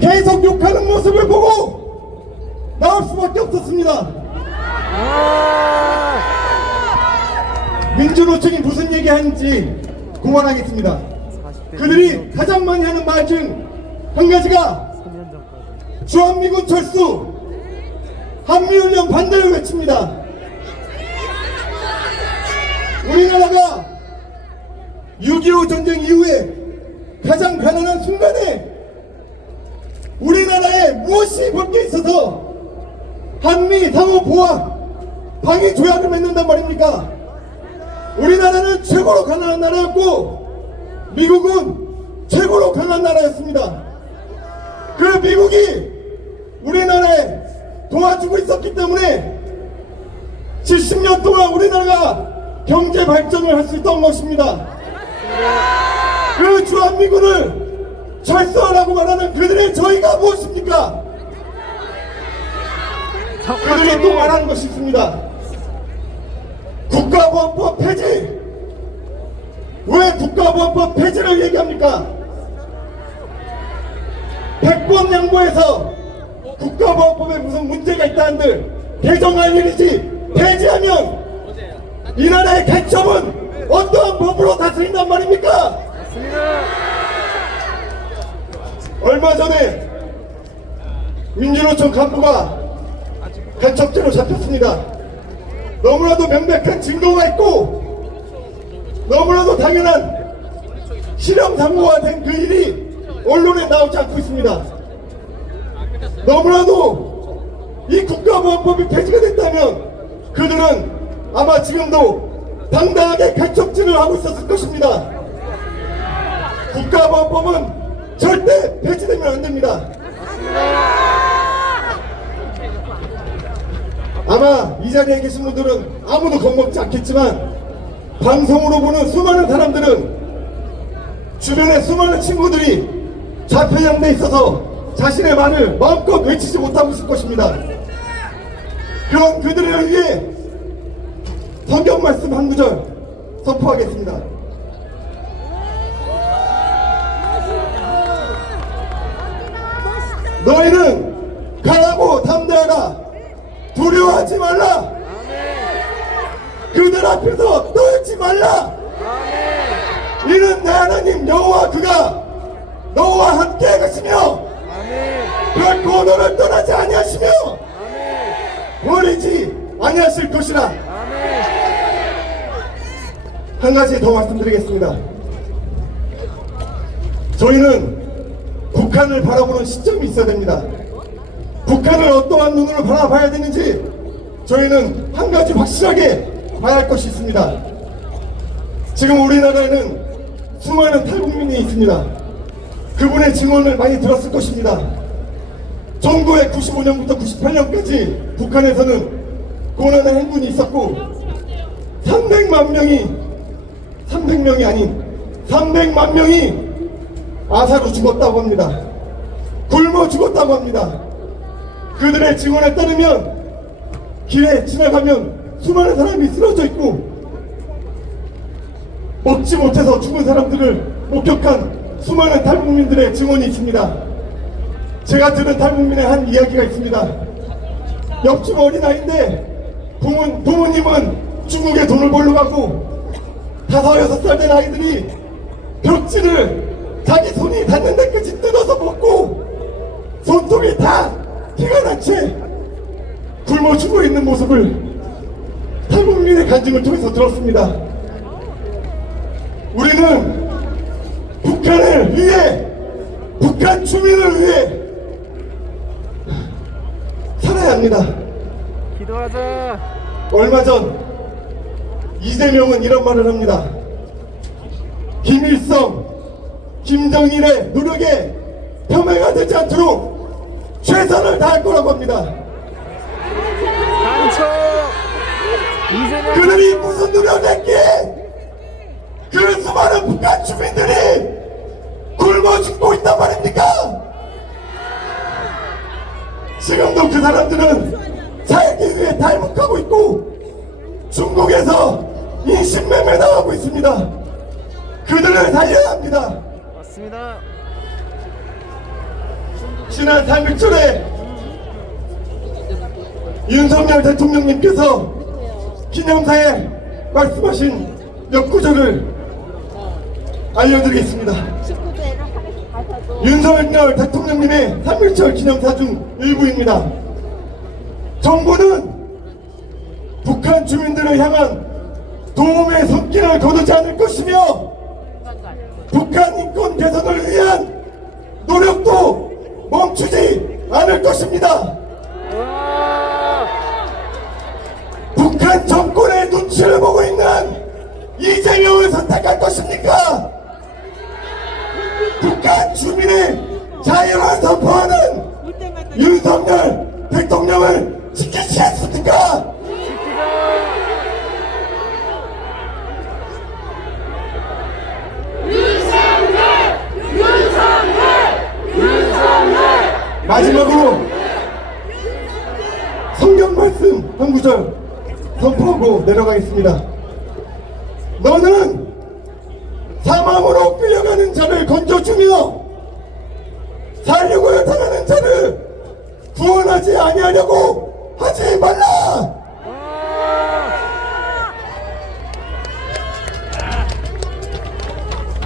계속 욕하는 모습을 보고 나올 수밖에 없었습니다. 민주노총이 무슨 얘기하는지 그만하겠습니다. 그들이 가장 많이 하는 말 중 한 가지가 주한미군 철수, 한미훈련 반대를 외칩니다. 우리나라가 6.25 전쟁 이후에 가장 가난한 순간에 무엇이 볼게 있어서 한미 상호 보안 방위 조약을 맺는단 말입니까? 우리나라는 최고로 가난한 나라였고 미국은 최고로 강한 나라였습니다. 그 미국이 우리나라에 도와주고 있었기 때문에 70년 동안 우리나라가 경제 발전을 할 수 있던 것입니다. 그 주한미군을 철수하라고 말하는 그들의 저희가 무엇입니까? 그들이 또 말하는 것이 있습니다. 국가보안법 폐지! 왜 국가보안법 폐지를 얘기합니까? 100번 양보해서 국가보안법에 무슨 문제가 있다는들 개정할 일이지 폐지하면 이 나라의 개척은 어떠한 법으로 다스린단 말입니까? 얼마 전에 민주노총 간부가 간첩죄로 잡혔습니다. 너무나도 명백한 증거가 있고 너무나도 당연한 실형 상고가 된 그 일이 언론에 나오지 않고 있습니다. 너무나도 이 국가보안법이 폐지가 됐다면 그들은 아마 지금도 당당하게 간첩질을 하고 있었을 것입니다. 국가보안법은 절대 폐지되면 안 됩니다. 아마 이 자리에 계신 분들은 아무도 겁먹지 않겠지만 방송으로 보는 수많은 사람들은 주변에 수많은 친구들이 좌편향돼 있어서 자신의 말을 마음껏 외치지 못하고 있을 것입니다. 그런 그들을 위해 성경 말씀 한 구절 선포하겠습니다. 너희는 두려워하지 말라. 그들 앞에서 떨지 말라. 이는 내 하나님 여호와 그가 너와 함께 계시며 결코 너를 떠나지 아니하시며 버리지 아니하실 것이라. 한 가지 더 말씀드리겠습니다. 저희는 북한을 바라보는 시점이 있어야 됩니다 북한을 어떠한 눈으로 바라봐야 되는지 저희는 한 가지 확실하게 봐야 할 것이 있습니다 지금 우리나라에는 수많은 탈북민이 있습니다. 그분의 증언을 많이 들었을 것입니다. 1995년부터 98년까지 북한에서는 고난의 행군이 있었고 300만 명이 300명이 아닌 300만 명이 아사로 죽었다고 합니다. 굶어 죽었다고 합니다. 그들의 증언에 따르면 길에 지나가면 수많은 사람이 쓰러져 있고 먹지 못해서 죽은 사람들을 목격한 수많은 탈북민들의 증언이 있습니다. 제가 들은 탈북민의 한 이야기가 있습니다. 옆집 어린아이인데 부모, 부모님은 중국에 돈을 벌러 가고 다섯 여섯 살 된 아이들이 벽지를 자기 손이 닿는 데까지 뜯어서 먹고 손톱이 다 티가 난 채 죽어 있는 모습을 탈북민의 간증을 통해서 들었습니다. 우리는 북한을 위해 북한 주민을 위해 살아야 합니다. 기도하자. 얼마 전 이재명은 이런 말을 합니다. 김일성, 김정일의 노력에 폄훼가 되지 않도록 최선을 다할 거라고 합니다. 단초. 이재명. 그들이 무슨 노력을 했기에 그 수많은 북한 주민들이 굶어 죽고 있단 말입니까? 지금도 그 사람들은 살기 위해 탈북하고 있고 중국에서 인신매매 당하고 있습니다. 그들을 살려야 합니다. 맞습니다. 지난 3일절에 윤석열 대통령님께서 기념사에 말씀하신 몇 구절을 알려드리겠습니다. 윤석열 대통령님의 3.1절 기념사 중 일부입니다. 정부는 북한 주민들을 향한 도움의 손길을 거두지 않을 것이며 북한 인권 개선을 위한 주민의 자유를 선포하는 윤석열 대통령을 지키시겠습니까? 마지막으로 성경 말씀 한 구절 선포하고 내려가겠습니다. 너는 사망으로 끌려가는 자를 건져주며 살려고 나타나는 자를 구원하지 아니하려고 하지 말라.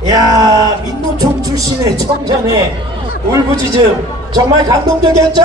야 민노총 출신의 청년의 울부짖음 정말 감동적이었죠?